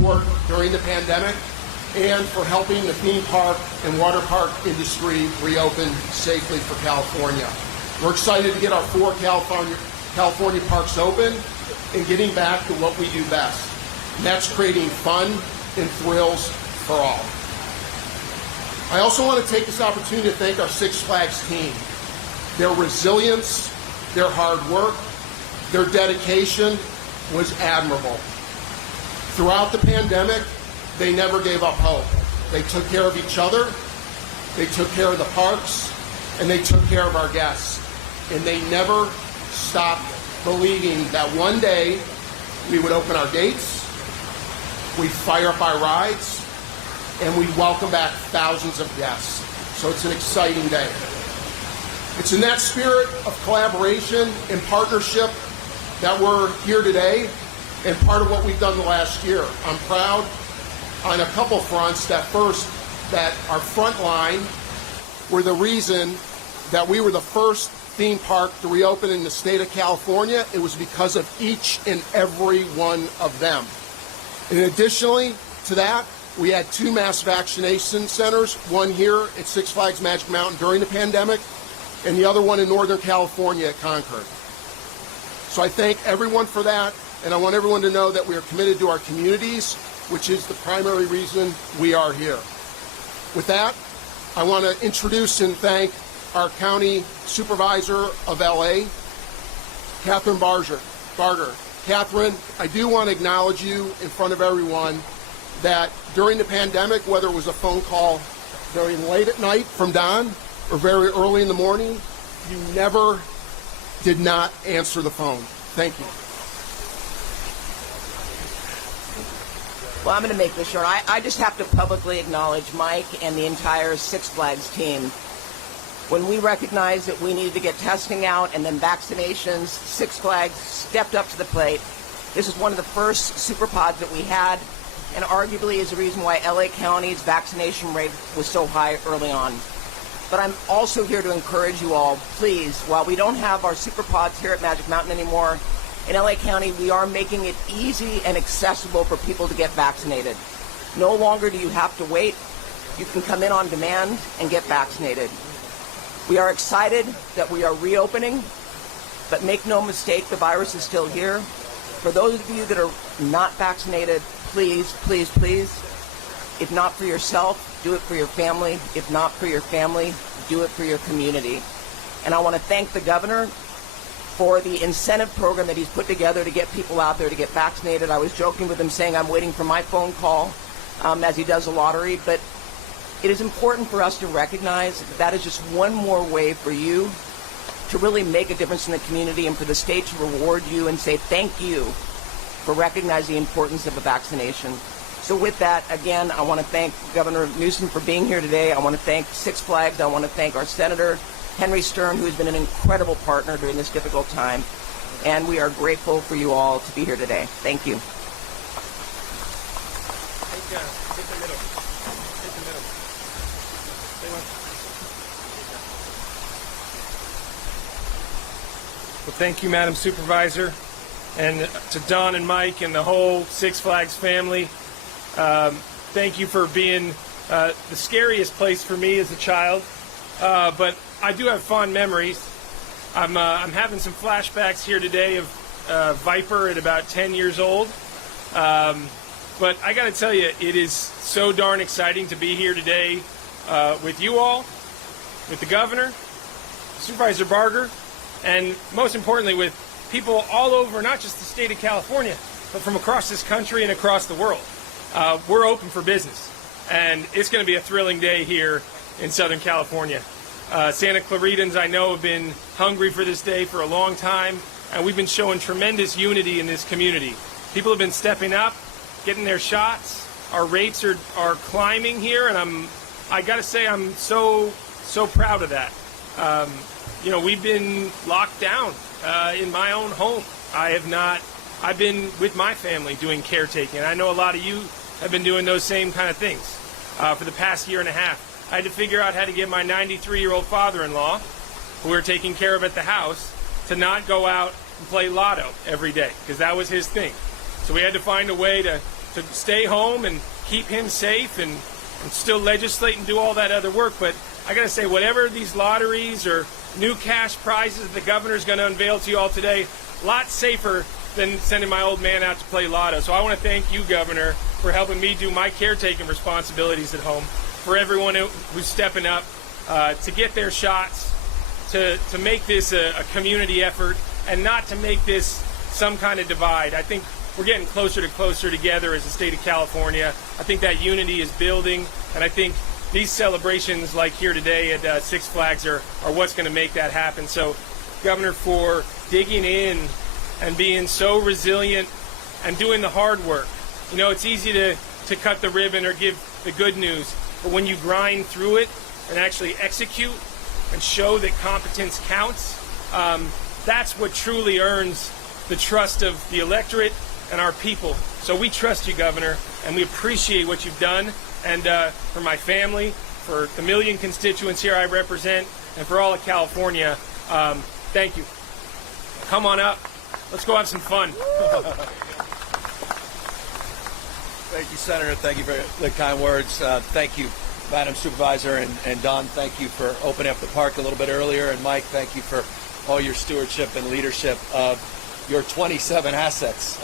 support during the pandemic and for helping the theme park and water park industry reopen safely for California. We're excited to get our 4 California parks open and getting back to what we do best, and that's creating fun and thrills for all. I also want to take this opportunity to thank our Six Flags team. Their resilience, their hard work, their dedication was admirable. Throughout the pandemic, they never gave up hope. They took care of each other, they took care of the parks, and they took care of our guests. And they never stopped believing that one day we would open our gates, we'd fire up our rides, and we'd welcome back thousands of guests. So it's an exciting day. It's in that spirit of collaboration and partnership that we're here today, and part of what we've done the last year. I'm proud on a couple fronts. That first, that our front line were the reason that we were the first theme park to reopen in the state of California. It was because of each and every one of them. And additionally to that, we had 2 mass vaccination centers, one here at Six Flags Magic Mountain during the pandemic, and the other one in Northern California at Concord. So I thank everyone for that, and I want everyone to know that we are committed to our communities, which is the primary reason we are here. With that, I want to introduce and thank our County Supervisor of LA, Catherine Barger. Catherine, I do want to acknowledge you in front of everyone that during the pandemic, whether it was a phone call very late at night from Don or very early in the morning, you never did not answer the phone. Thank you. Well, I'm going to make this short. I just have to publicly acknowledge Mike and the entire Six Flags team. When we recognized that we needed to get testing out and then vaccinations, Six Flags stepped up to the plate. This is one of the first super pods that we had, and arguably is the reason why LA County's vaccination rate was so high early on. But I'm also here to encourage you all, please, while we don't have our super pods here at Magic Mountain anymore, in LA County, we are making it easy and accessible for people to get vaccinated. No longer do you have to wait. You can come in on demand and get vaccinated. We are excited that we are reopening, but make no mistake, the virus is still here. For those of you that are not vaccinated, please, please, please, if not for yourself, do it for your family. If not for your family, do it for your community. And I want to thank the governor for the incentive program that he's put together to get people out there to get vaccinated. I was joking with him saying I'm waiting for my phone call as he does the lottery, but it is important for us to recognize that is just one more way for you to really make a difference in the community and for the state to reward you and say thank you for recognizing the importance of a vaccination. So with that, again, I want to thank Governor Newsom for being here today. I want to thank Six Flags. I want to thank our Senator, Henry Stern, who has been an incredible partner during this difficult time. And we are grateful for you all to be here today. Thank you. Take the middle. Take the middle. Well, thank you, Madam Supervisor, and to Don and Mike and the whole Six Flags family. Thank you for being the scariest place for me as a child, but I do have fond memories. I'm having some flashbacks here today of Viper at about 10 years old. But I got to tell you, it is so darn exciting to be here today with you all, with the governor, Supervisor Barger, and most importantly with people all over, not just the state of California, but from across this country and across the world. We're open for business, and it's going to be a thrilling day here in Southern California. Santa Claritans, I know, have been hungry for this day for a long time, and we've been showing tremendous unity in this community. People have been stepping up, getting their shots. Our rates are climbing here, and I got to say I'm so proud of that. You know, we've been locked down in my own home. I've been with my family doing caretaking. I know a lot of you have been doing those same kind of things for the past year and a half. I had to figure out how to get my 93-year-old father-in-law, who we're taking care of at the house, to not go out and play lotto every day, because that was his thing. So we had to find a way to to stay home and keep him safe and still legislate and do all that other work. But I got to say, whatever these lotteries or new cash prizes that the governor's going to unveil to you all today, a lot safer than sending my old man out to play lotto. So I want to thank you, Governor, for helping me do my caretaking responsibilities at home, for everyone who's stepping up to get their shots, to make this a community effort and not to make this some kind of divide. I think we're getting closer together as the state of California. I think that unity is building, and I think these celebrations like here today at Six Flags are what's going to make that happen. So, Governor, for digging in and being so resilient and doing the hard work. You know, it's easy to cut the ribbon or give the good news, but when you grind through it and actually execute and show that competence counts, that's what truly earns the trust of the electorate and our people. So we trust you, Governor, and we appreciate what you've done. And for my family, for the million constituents here I represent, and for all of California, thank you. Come on up. Let's go have some fun. Thank you, Senator. Thank you for the kind words. Thank you, Madam Supervisor, and Don, thank you for opening up the park a little bit earlier. And Mike, thank you for all your stewardship and leadership of your 27 assets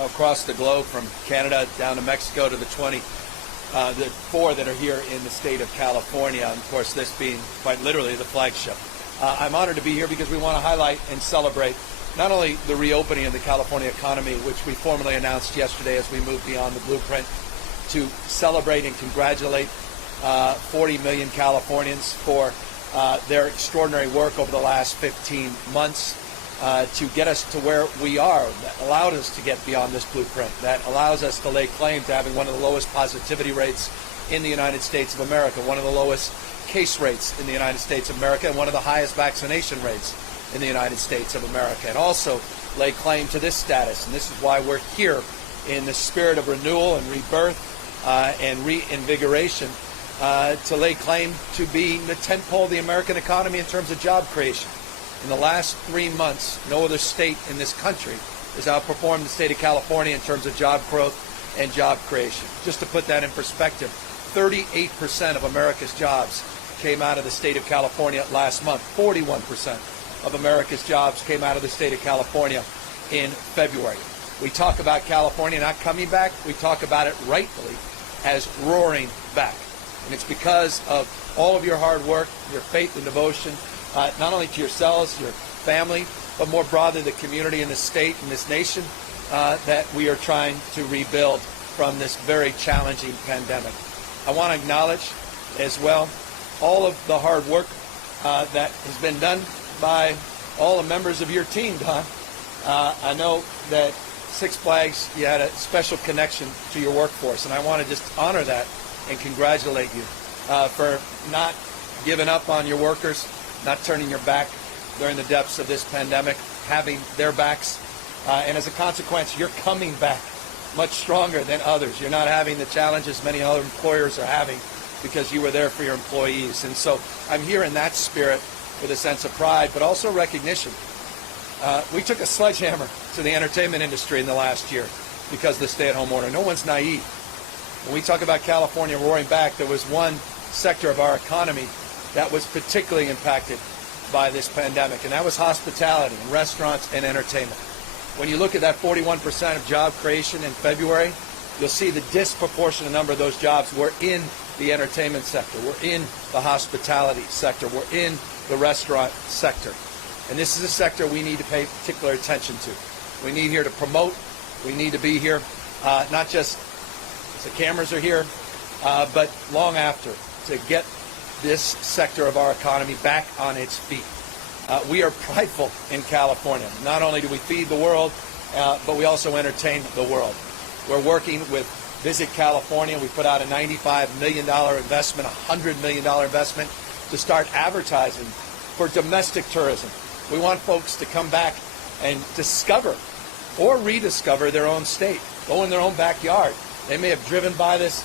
across the globe, from Canada down to Mexico to the 4 that are here in the state of California. And of course, this being quite literally the flagship. I'm honored to be here because we want to highlight and celebrate not only the reopening of the California economy, which we formally announced yesterday as we move beyond the blueprint, to celebrate and congratulate 40 million Californians for their extraordinary work over the last 15 months to get us to where we are, that allowed us to get beyond this blueprint, that allows us to lay claim to having one of the lowest positivity rates in the United States of America, one of the lowest case rates in the United States of America, and one of the highest vaccination rates in the United States of America, and also lay claim to this status. And this is why we're here, in the spirit of renewal and rebirth and reinvigoration, to lay claim to being the tentpole of the American economy in terms of job creation. In the last 3 months, no other state in this country has outperformed the state of California in terms of job growth and job creation. Just to put that in perspective, 38% of America's jobs came out of the state of California last month. 41% of America's jobs came out of the state of California in February. We talk about California not coming back. We talk about it rightfully as roaring back. And it's because of all of your hard work, your faith and devotion, not only to yourselves, your family, but more broadly the community in this state and this nation, that we are trying to rebuild from this very challenging pandemic. I want to acknowledge as well all of the hard work that has been done by all the members of your team, Don. I know that Six Flags, you had a special connection to your workforce, and I want to just honor that and congratulate you for not giving up on your workers, not turning your back during the depths of this pandemic, having their backs, and as a consequence, you're coming back much stronger than others. You're not having the challenges many other employers are having because you were there for your employees. And so I'm here in that spirit with a sense of pride, but also recognition. We took a sledgehammer to the entertainment industry in the last year because of the stay-at-home order. No one's naive. When we talk about California roaring back, there was one sector of our economy that was particularly impacted by this pandemic, and that was hospitality and restaurants and entertainment. When you look at that 41% of job creation in February, you'll see the disproportionate number of those jobs were in the entertainment sector, were in the hospitality sector, were in the restaurant sector. And this is a sector we need to pay particular attention to. We need here to promote. We need to be here, not just as the cameras are here, but long after, to get this sector of our economy back on its feet. We are prideful in California. Not only do we feed the world, but we also entertain the world. We're working with Visit California. We put out a $95 million investment, $100 million investment to start advertising for domestic tourism. We want folks to come back and discover or rediscover their own state, go in their own backyard. They may have driven by this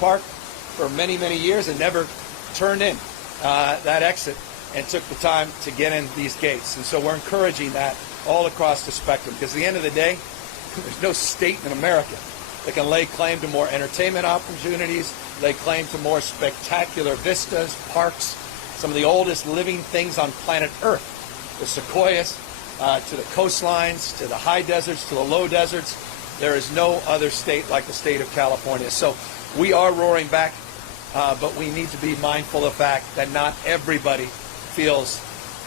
park for many, many years and never turned in that exit and took the time to get in these gates. And so we're encouraging that all across the spectrum, because at the end of the day, there's no state in America that can lay claim to more entertainment opportunities, lay claim to more spectacular vistas, parks, some of the oldest living things on planet Earth, the sequoias, to the coastlines, to the high deserts, to the low deserts. There is no other state like the state of California. So we are roaring back, but we need to be mindful of the fact that not everybody feels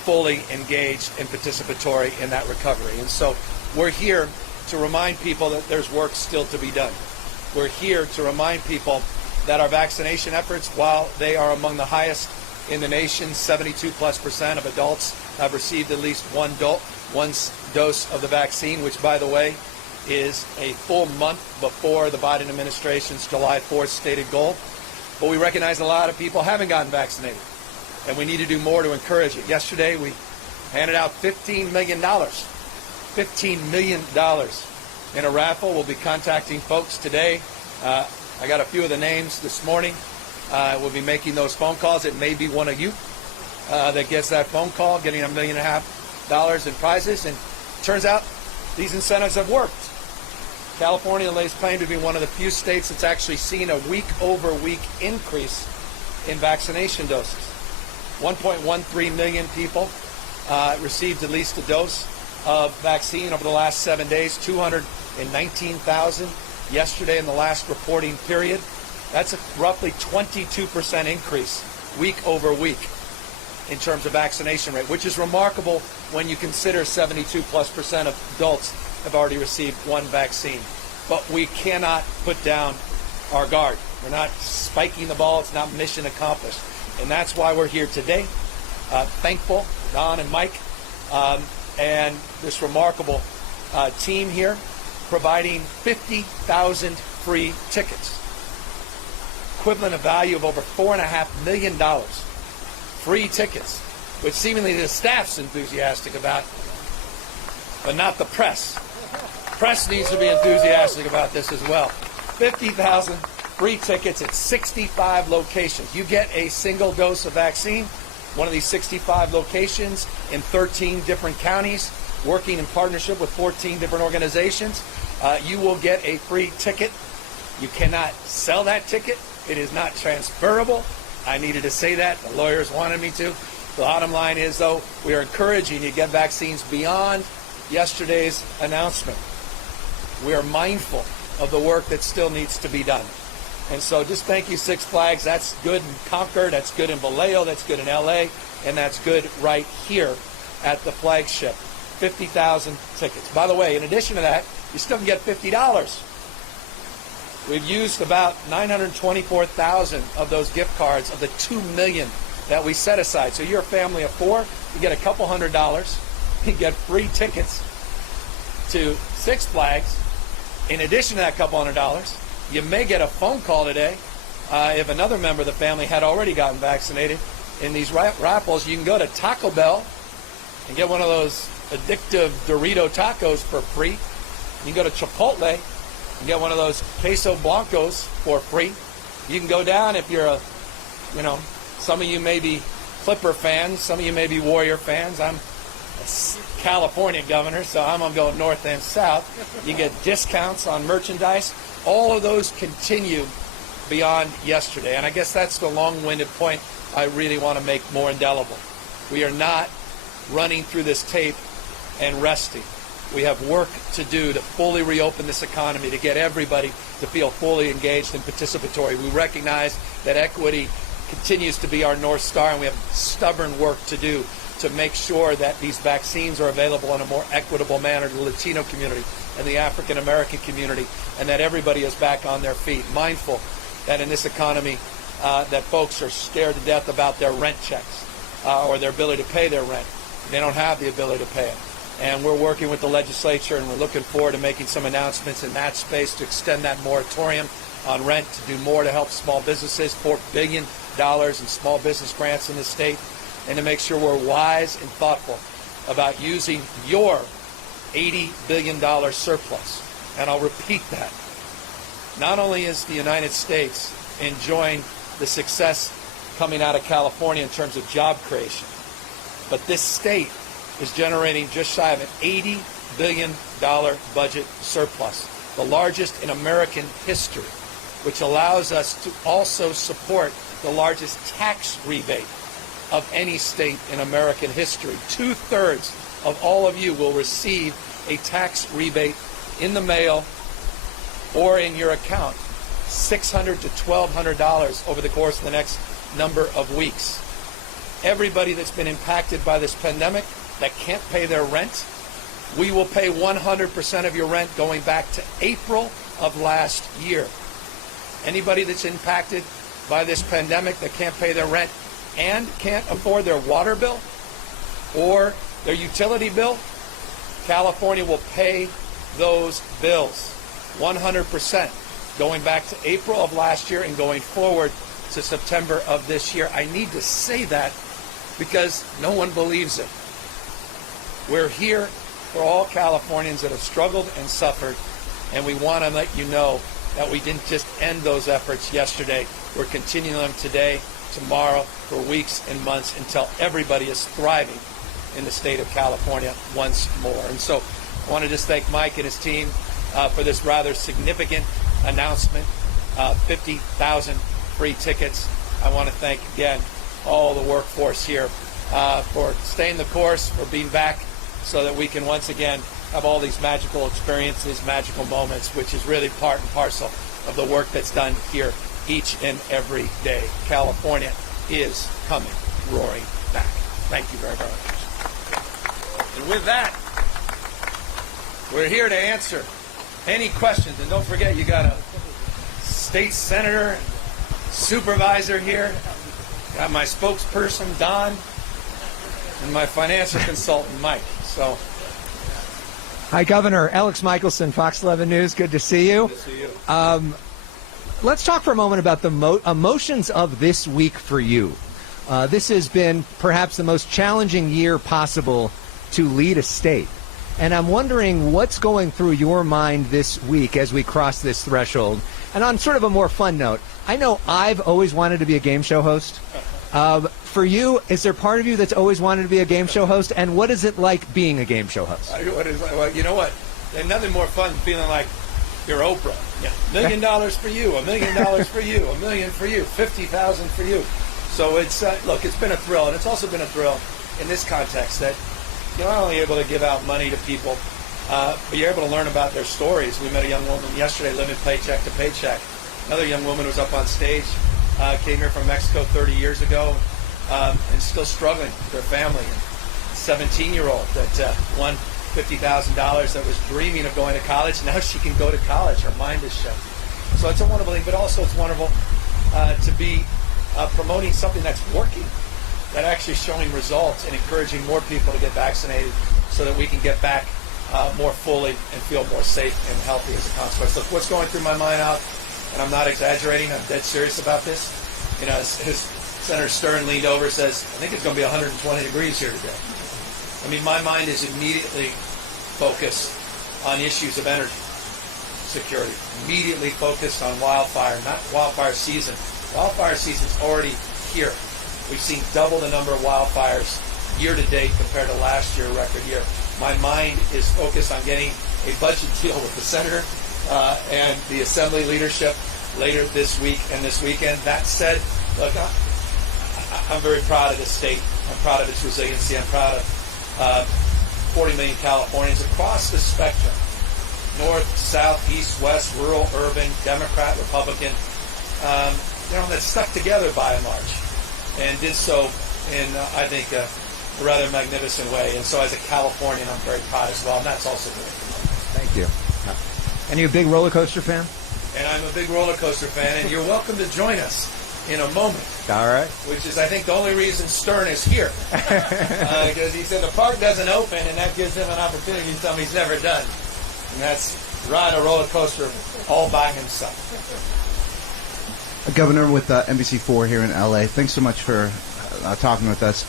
fully engaged and participatory in that recovery. And so we're here to remind people that there's work still to be done. We're here to remind people that our vaccination efforts, while they are among the highest in the nation, 72+% of adults have received at least one dose of the vaccine, which, by the way, is a full month before the Biden administration's July 4th stated goal. But we recognize a lot of people haven't gotten vaccinated, and we need to do more to encourage it. Yesterday, we handed out $15 million. $15 million in a raffle. We'll be contacting folks today. I got a few of the names this morning. We'll be making those phone calls. It may be one of you that gets that phone call, getting $1.5 million in prizes. And it turns out these incentives have worked. California lays claim to be one of the few states that's actually seen a week-over-week increase in vaccination doses. 1.13 million people received at least a dose of vaccine over the last 7 days, 219,000 yesterday in the last reporting period. That's a roughly 22% increase week over week in terms of vaccination rate, which is remarkable when you consider 72+% of adults have already received one vaccine. But we cannot put down our guard. We're not spiking the ball. It's not mission accomplished. And that's why we're here today. Thankful, Don and Mike, and this remarkable team here, providing 50,000 free tickets, equivalent of value of over $4.5 million. Free tickets, which seemingly the staff's enthusiastic about, but not the press. Press needs to be enthusiastic about this as well. 50,000 free tickets at 65 locations. You get a single dose of vaccine, one of these 65 locations in 13 different counties, working in partnership with 14 different organizations. You will get a free ticket. You cannot sell that ticket. It is not transferable. I needed to say that. The lawyers wanted me to. The bottom line is, though, we are encouraging you to get vaccines beyond yesterday's announcement. We are mindful of the work that still needs to be done. And so just thank you, Six Flags. That's good in Concord, that's good in Vallejo, that's good in LA, and that's good right here at the flagship. 50,000 tickets. By the way, in addition to that, you still can get $50. We've used about 924,000 of those gift cards of the 2 million that we set aside. So you're a family of four, you get a couple $100, you get free tickets to Six Flags. In addition to that couple $100, you may get a phone call today if another member of the family had already gotten vaccinated. In these raffles, you can go to Taco Bell and get one of those addictive Dorito tacos for free. You can go to Chipotle and get one of those queso blancos for free. You can go down if you're some of you may be Clipper fans, some of you may be Warrior fans. I'm a California governor, so I'm going to go north and south. You get discounts on merchandise. All of those continue beyond yesterday. And I guess that's the long-winded point I really want to make more indelible. We are not running through this tape and resting. We have work to do to fully reopen this economy, to get everybody to feel fully engaged and participatory. We recognize that equity continues to be our North Star, and we have stubborn work to do to make sure that these vaccines are available in a more equitable manner to the Latino community and the African American community, and that everybody is back on their feet, mindful that in this economy that folks are scared to death about their rent checks or their ability to pay their rent. They don't have the ability to pay it. And we're working with the legislature, and we're looking forward to making some announcements in that space to extend that moratorium on rent, to do more to help small businesses, $4 billion in small business grants in the state, and to make sure we're wise and thoughtful about using your $80 billion surplus. And I'll repeat that. Not only is the United States enjoying the success coming out of California in terms of job creation, but this state is generating just shy of an $80 billion budget surplus. the largest in American history, which allows us to also support the largest tax rebate of any state in American history. 2/3 of all of you will receive a tax rebate in the mail or in your account, $600 to $1,200 over the course of the next number of weeks. Everybody that's been impacted by this pandemic that can't pay their rent, we will pay 100% of your rent going back to April of last year. Anybody that's impacted by this pandemic that can't pay their rent and can't afford their water bill or their utility bill, California will pay those bills 100% going back to April of last year and going forward to September of this year. I need to say that because no one believes it. We're here for all Californians that have struggled and suffered, and we want to let you know that we didn't just end those efforts yesterday. We're continuing them today, tomorrow, for weeks and months until everybody is thriving in the state of California once more. And so I want to just thank Mike and his team for this rather significant announcement, 50,000 free tickets. I want to thank again all the workforce here for staying the course, for being back so that we can once again have all these magical experiences, magical moments, which is really part and parcel of the work that's done here each and every day. California is coming roaring back. Thank you very, very much. And with that, we're here to answer any questions. And don't forget, you got a state senator, supervisor here, got my spokesperson, Don, and my financial consultant, Mike. So, hi, Governor. Alex Michelson, Fox 11 News. Good to see you. good to see you. Let's talk for a moment about the emotions of this week for you. This has been perhaps the most challenging year possible to lead a state. And I'm wondering what's going through your mind this week as we cross this threshold. And on sort of a more fun note, I know I've always wanted to be a game show host. For you, is there part of you that's always wanted to be a game show host? And what is it like being a game show host? Well, you know what? There's nothing more fun than feeling like you're Oprah. Yeah. $1 million for you, $1 million for you, $1 million for you, 50,000 for you. So it's look, it's been a thrill, and it's also been a thrill in this context that you're not only able to give out money to people, but you're able to learn about their stories. We met a young woman yesterday living paycheck to paycheck. Another young woman was up on stage, came here from Mexico 30 years ago, and still struggling with her family. A 17-year-old that won $50,000 that was dreaming of going to college. Now she can go to college. Her mind is shut. So it's a wonderful thing, but also it's wonderful to be promoting something that's working, that actually showing results and encouraging more people to get vaccinated so that we can get back more fully and feel more safe and healthy as a consequence. Look, what's going through my mind out, and I'm not exaggerating, I'm dead serious about this. You know, as Senator Stern leaned over and says, I think it's going to be 120 degrees here today. I mean, my mind is immediately focused on issues of energy security, immediately focused on wildfire, not wildfire season. Wildfire season's already here. We've seen double the number of wildfires year to date compared to last year, record year. My mind is focused on getting a budget deal with the senator and the assembly leadership later this week and this weekend. That said, look, I'm very proud of this state. I'm proud of its resiliency. I'm proud of 40 million Californians across the spectrum, north, south, east, west, rural, urban, Democrat, Republican, that stuck together by and large, and did so in, I think, a rather magnificent way. And so as a Californian, I'm very proud as well, and that's also good. Thank you. And you a big roller coaster fan? And I'm a big roller coaster fan, and you're welcome to join us in a moment. All right. Which is, I think, the only reason Stern is here. Because he said the park doesn't open, and that gives him an opportunity to tell me he's never done. And that's ride a roller coaster all by himself. Governor with NBC4 here in LA. Thanks so much for talking with us.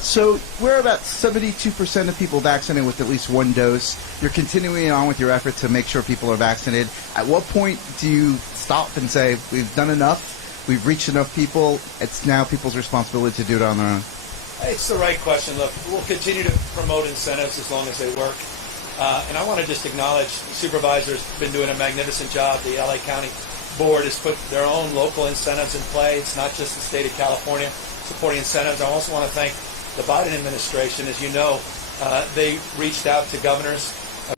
So we're about 72% of people vaccinated with at least one dose. You're continuing on with your effort to make sure people are vaccinated. At what point do you stop and say, we've done enough, we've reached enough people, it's now people's responsibility to do it on their own? It's the right question. Look, we'll continue to promote incentives as long as they work. And I want to just acknowledge the supervisor's been doing a magnificent job. The LA County Board has put their own local incentives in play. It's not just the state of California supporting incentives. I also want to thank the Biden administration. As you know, they reached out to governors